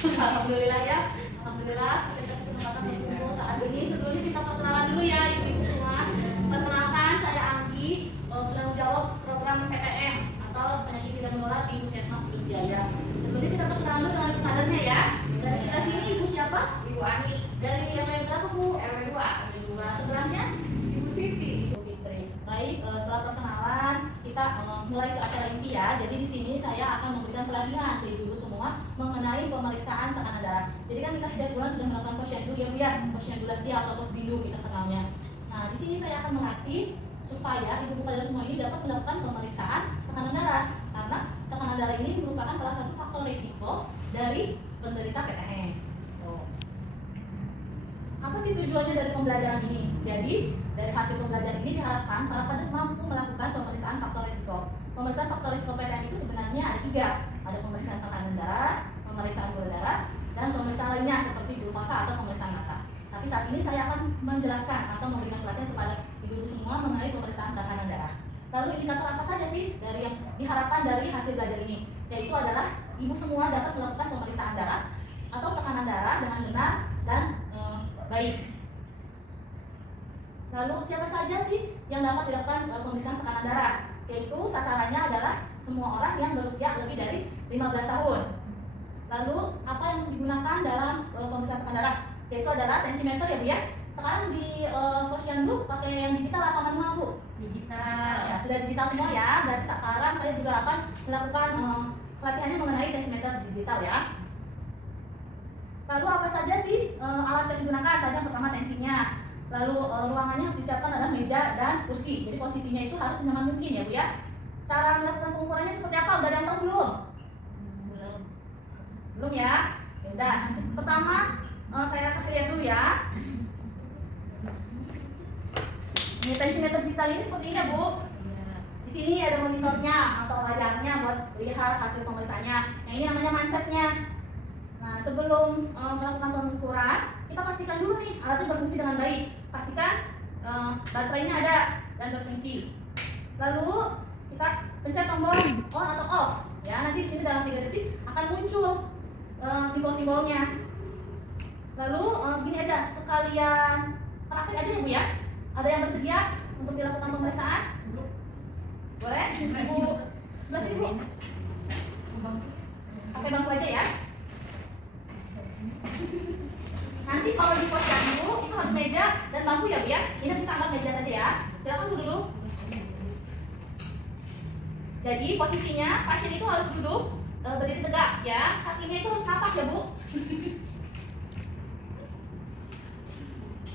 Alhamdulillah ya. Alhamdulillah kita kasih kesempatan untuk saat ini. Sebelumnya kita perkenalan dulu ya ibu-ibu semua. Perkenalkan saya Anggi, penanggung jawab program PTM atau penyakit tidak menular di Puskesmas Belum Jaya. Sebelumnya kita perkenalan dulu dengan kadernya ya. Dari sebelah sini ibu siapa? Ibu Ani. Dari RW berapa bu? RW 2. RW 2. Sebelahnya Ibu Siti. Ibu Fitri. Baik, setelah perkenalan kita mulai ke acara inti ya. Jadi di sini saya akan memberikan pelatihan ke ibu-ibu semua mengenai pemeriksaan tekanan darah. Jadi kan kita setiap bulan sudah melakukan posyandu ya bu ya, posyandulansia atau posbindu kita kenalnya. Nah di sini saya akan melatih supaya ibu-ibu kader semua ini dapat melakukan pemeriksaan tekanan darah, karena tekanan darah ini merupakan salah satu faktor risiko dari penderita PTM. Apa sih tujuannya dari pembelajaran ini? Jadi dari hasil pembelajaran ini diharapkan para kader mampu melakukan pemeriksaan faktor risiko. Pemeriksaan faktor risiko PTM itu sebenarnya ada 3. Ada pemeriksaan tekanan darah, pemeriksaan gula darah, dan pemeriksaan lainnya seperti glukosa atau pemeriksaan mata. Tapi saat ini saya akan menjelaskan atau memberikan pelatihan kepada ibu-ibu semua mengenai pemeriksaan tekanan darah. Lalu indikator apa saja sih dari yang diharapkan dari hasil belajar ini? Yaitu adalah ibu semua dapat melakukan pemeriksaan darah atau tekanan darah dengan benar dan baik. Lalu siapa saja sih yang dapat dilakukan pemeriksaan tekanan darah? Yaitu sasarannya adalah semua orang yang berusia lebih dari 15 tahun. Lalu apa yang digunakan dalam pemeriksaan tekanan darah? Yaitu adalah tensimeter ya bu ya. Sekarang di posyandu pakai yang digital apa manual bu? Digital. Ya sudah digital semua ya. Berarti sekarang saya juga akan melakukan pelatihannya mengenai tensimeter digital ya. Lalu apa saja sih alat yang digunakan? Tadi yang pertama tensinya. Lalu ruangannya harus disiapkan adalah meja dan kursi. Jadi posisinya itu harus senyaman mungkin ya bu ya. Cara melakukan pengukurannya seperti apa? Udah ada yang tahu belum? Belum ya? Udah. Pertama saya kasih lihat dulu ya. Ini tensimeter digital ini seperti ini ya bu. Di sini ada monitornya atau layarnya buat lihat hasil pemeriksaannya. Yang ini namanya mansetnya. Nah, sebelum melakukan pengukuran, kita pastikan dulu nih alatnya berfungsi dengan baik. Pastikan baterainya ada dan berfungsi. Lalu kita pencet tombol on atau off. Ya, nanti di sini dalam 3 detik akan muncul simbol-simbolnya. Lalu gini aja, sekalian praktik aja ya bu ya. Ada yang bersedia untuk dilakukan pemeriksaan? Boleh? Ibu sebelah sini bu. Pakai bangku aja ya. Nanti kalau di posyandu itu harus meja dan bangku ya bu ya. Ini kita angkat meja saja ya. Silakan dulu. Jadi posisinya pasien itu harus duduk berdiri tegak ya. Kakinya itu harus napak ya bu.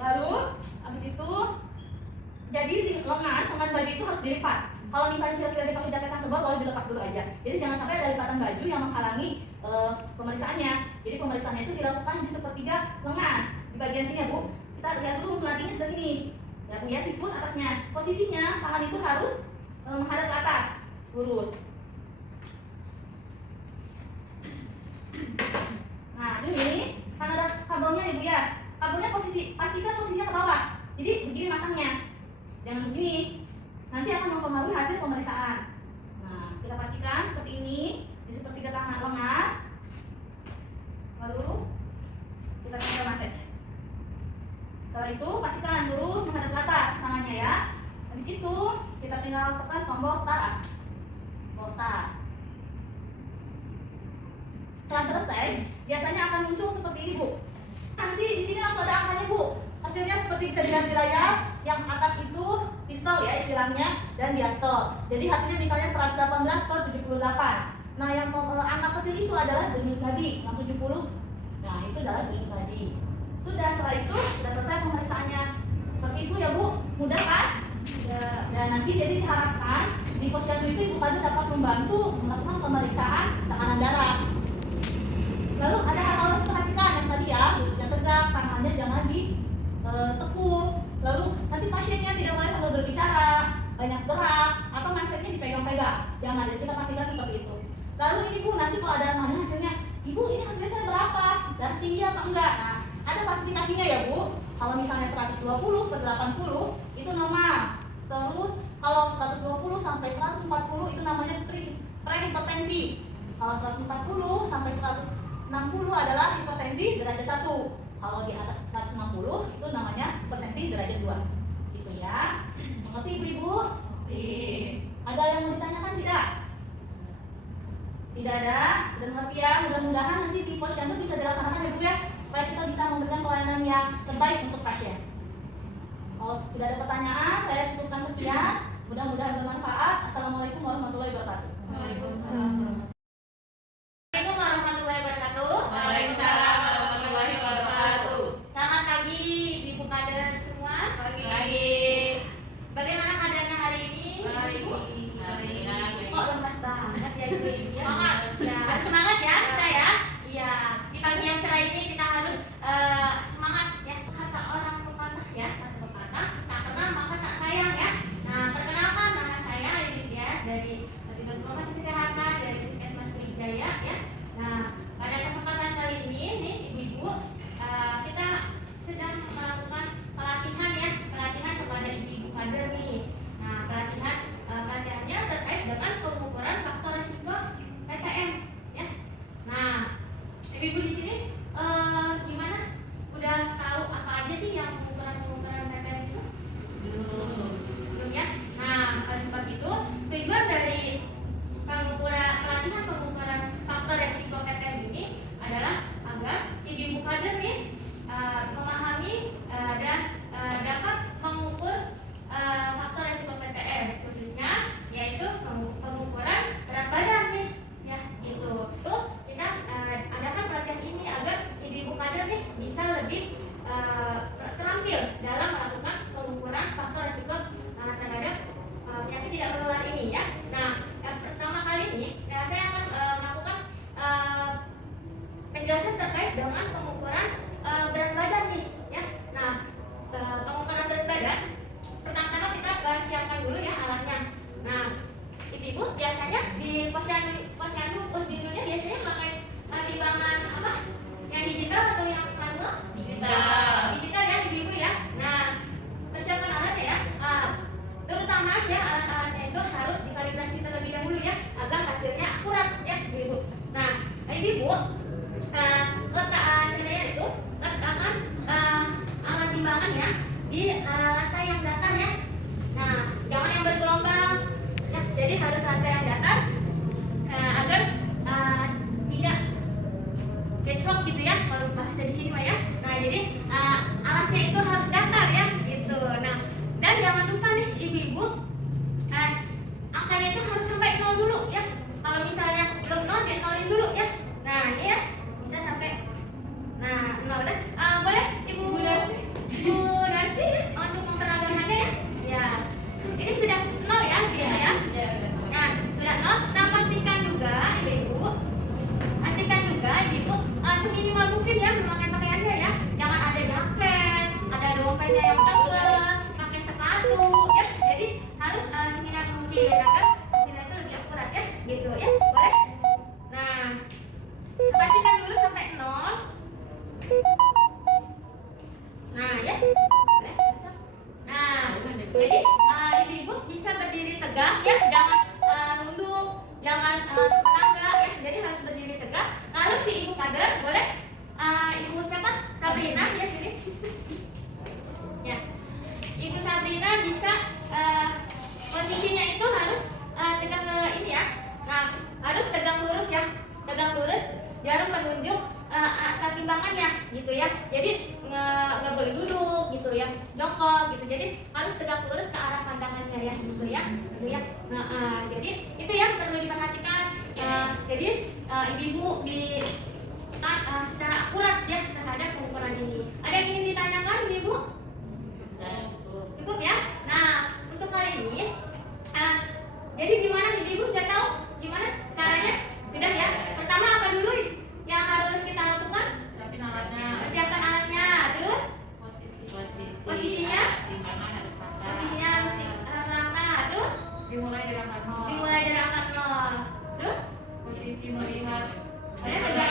Lalu habis itu jadi di lengan baju itu harus dilipat. Kalau misalnya kira-kira dipakai jaket yang tebal boleh dilepas dulu aja. Jadi jangan sampai ada lipatan baju yang menghalangi pemeriksaannya. Jadi pemeriksaannya itu dilakukan di sepertiga lengan. Di bagian sini ya bu. Kita lihat dulu melatihnya sebelah sini. Ya bu ya, sikut atasnya. Posisinya tangan itu harus menghadap ke atas, lurus. Nah ini kan ada kabelnya nih bu ya. Kabelnya pastikan posisinya ke bawah. Jadi begini masangnya. Jangan begini. Nanti akan mempengaruhi hasil pemeriksaan. Nah, kita pastikan seperti ini di sepertiga tangan lengan. Lalu kita tempel mansetnya. Setelah itu pastikan lurus menghadap ke atas tangannya ya. Habis itu kita tinggal tekan tombol start. Tombol start. Setelah selesai, biasanya akan muncul seperti ini bu. Nanti di sini langsung ada angkanya bu. Hasilnya seperti bisa dilihat di layar. Yang atas itu sistol ya istilahnya dan diastol. Jadi hasilnya misalnya 118/78. Nah yang angka kecil itu adalah denyut nadi yang 70. Nah itu adalah denyut nadi. Sudah, setelah itu sudah selesai pemeriksaannya. Seperti itu ya bu, mudah kan? Ya. Dan nanti jadi diharapkan di posyandu itu ibu kader dapat membantu melakukan pemeriksaan tekanan darah. Lalu ada hal-hal yang perhatikan yang tadi ya, duduknya tegak, tangannya jangan ditekuk. Lalu nanti pasiennya tidak boleh sambil berbicara, banyak gerak, atau mindsetnya dipegang-pegang. Jangan, jadi kita pastikan seperti itu. Lalu ini bu, nanti kalau ada namanya hasilnya, ibu ini hasilnya saya berapa? Darah tinggi apa enggak? Nah, ada klasifikasinya ya bu. Kalau misalnya 120/80 itu normal. Terus kalau 120 sampai 140 itu namanya prehipertensi. Kalau 140 sampai 100 60 adalah hipertensi derajat 1. Kalau di atas 160 itu namanya hipertensi derajat 2. Gitu ya. Mengerti ibu-ibu? Ada yang mau ditanyakan tidak? Tidak ada? Sudah mengerti ya? Mudah-mudahan nanti di posyandu bisa dilaksanakan ya Bu ya, supaya kita bisa memberikan pelayanan yang terbaik untuk pasien. Kalau tidak ada pertanyaan, saya cukupkan sekian. Mudah-mudahan bermanfaat. Assalamualaikum warahmatullahi wabarakatuh. Waalaikumsalam. Assalamualaikum warahmatullahi wabarakatuh. Waalaikumsalam warahmatullahi wabarakatuh. Selamat pagi Ibu kader semua. Pagi. Bagaimana kadernya hari ini? Ibu? Kok lemas banget ya Ibu? Semangat. Ya, harus semangat ya kita ya. Iya, di pagi yang cerah ini kita harus semangat ya. Kata orang pepatah ya, kata pepatah, tak kenal maka tak sayang ya. Nah, perkenalkan nama saya Yudi Tias dari Dinas Promosi Kesehatan dari Puskesmas Wijaya ya. Nah, pada kesempatan kali ini nih Ibu-ibu, kita sedang melakukan pelatihan ya, pelatihan kepada ibu-ibu kader nih. Nah, pelatihannya terkait dengan pengukuran faktor risiko PTM ya. Nah, ibu-ibu di sini gimana? Udah tahu apa aja sih yang pengukuran PTM itu? Belum ya? Nah, oleh sebab itu tujuan dari pelatihan pengukuran faktor risiko PTM ini adalah agar ibu-ibu kader nih memahami dan dapat mengukur faktor risiko PTM, khususnya yaitu pengukuran berat badan nih ya. Itu tuh kita adakan pelatihan ini agar ibu-ibu kader nih bisa lebih terampil dalam melakukan pengukuran faktor risiko terhadap penyakit tidak menular ini ya. Nah, pertama kali ini ya, saya akan melakukan penjelasan terkait dengan pengukuran berat badan nih ya. Nah, pengukuran berat badan pertama-tama kita siapkan dulu ya alatnya. Nah, ibu-ibu biasanya di posyandu posbindunya biasanya pakai timbangan apa? Yang digital atau yang manual? Digital ya ibu-ibu ya. Nah, persiapan alatnya ya. Terutama ya alat-alatnya itu harus dikalibrasi terlebih dahulu ya agar hasilnya akurat ya ibu-ibu. Nah, ibu-ibu caranya itu letakkan alat timbangannya di lantai yang datar ya. Nah, jangan yang bergelombang ya. Jadi harus lantai yang datar agar tidak gecrok gitu ya kalau bahasa di sini mah ya. Nah, jadi alasnya itu harus datar ya gitu. Nah, dan jangan lupa nih ibu-ibu angkanya itu harus sampai 0 dulu ya. Kalau misalnya belum 0 di nolin dulu ya. Nah, ini ya bisa sampai 0 dan boleh Ibu Darsi ya untuk memperagamannya ya. Ya. Ini sudah 0 ya, gitu ya. Nah, sudah 0. Nah, pastikan juga ibu-ibu seminimal mungkin ya memakai pakaiannya ya. Jangan ada jaket, ada dompetnya yang tebal, pakai sepatu ya. Jadi harus seminimal mungkin agar hasilnya itu lebih akurat ya, gitu ya. Boleh? Nah, pastikan dulu sampai 0. Nah, ya. Boleh? Nah, jadi ibu-ibu bisa berdiri tegak ya, jangan nunduk, jangan menanggak ya. Jadi harus berdiri tegak. Lalu si ibu kader boleh ibu siapa? Sabrina ya sini. Ya. Ibu Sabrina bisa posisinya itu harus tegak ke ini ya. Nah, harus tegang lurus ya. Tegang lurus, jarum menunjuk timbangannya gitu ya. Jadi nggak boleh duduk gitu ya, jongkok gitu. Jadi harus tegak lurus ke arah pandangannya ya gitu ya. Gitu ya. Nah, jadi itu yang perlu diperhatikan. Jadi ibu-ibu di secara akurat ya terhadap pengukuran ini. Ada yang ingin ditanyakan ibu? Cukup ya. Nah, untuk kali ini jadi gimana ibu udah tahu gimana caranya? Sudah ya. Pertama apa dulu yang harus kita lakukan? Persiapkan alatnya. Terus posisinya harus merangkak. Terus dimulai dari angka 0. Terus posisi melihat saya tegak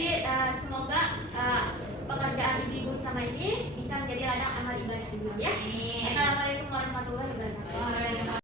Jadi semoga pekerjaan ibu-ibu selama ini bisa menjadi ladang amal ibadah ibu ya. Amin. Assalamualaikum warahmatullahi wabarakatuh. Waalaikumsalam.